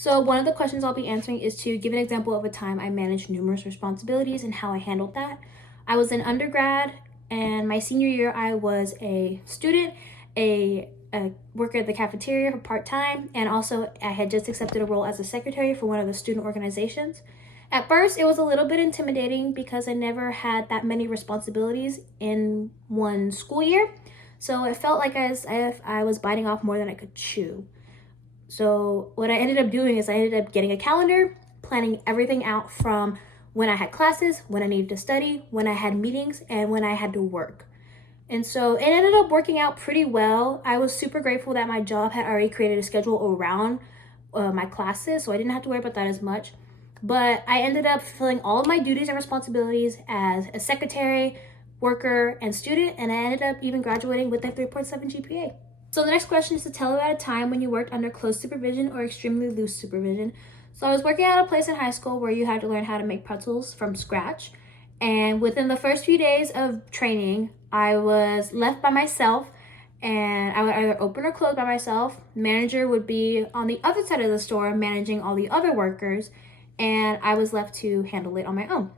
So one of the questions I'll be answering is to give an example of a time I managed numerous responsibilities and how I handled that. I was in undergrad, and my senior year I was a student, a worker at the cafeteria for part-time, and also I had just accepted a role as a secretary for one of the student organizations. At first, it was a little bit intimidating because I never had that many responsibilities in one school year. So it felt like as if I was biting off more than I could chew. So what I ended up doing is I ended up getting a calendar, planning everything out from when I had classes, when I needed to study, when I had meetings, and when I had to work. And so it ended up working out pretty well. I was super grateful that my job had already created a schedule around my classes, so I didn't have to worry about that as much. But I ended up fulfilling all of my duties and responsibilities as a secretary, worker, and student, and I ended up even graduating with a 3.7 GPA. So the next question is to tell about a time when you worked under close supervision or extremely loose supervision. So I was working at a place in high school where you had to learn how to make pretzels from scratch. And within the first few days of training, I was left by myself, and I would either open or close by myself. Manager would be on the other side of the store managing all the other workers, and I was left to handle it on my own.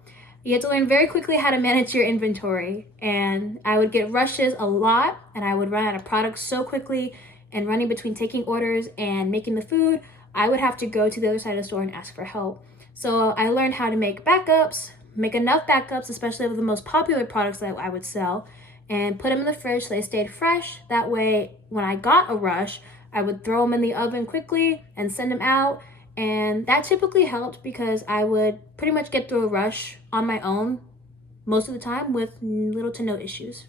You have to learn very quickly how to manage your inventory, and I would get rushes a lot, and I would run out of products so quickly, and running between taking orders and making the food, I would have to go to the other side of the store and ask for help. So I learned how to make backups, make enough backups, especially of the most popular products that I would sell, and put them in the fridge so they stayed fresh. That way, when I got a rush, I would throw them in the oven quickly and send them out. And that typically helped because I would pretty much get through a rush on my own most of the time with little to no issues.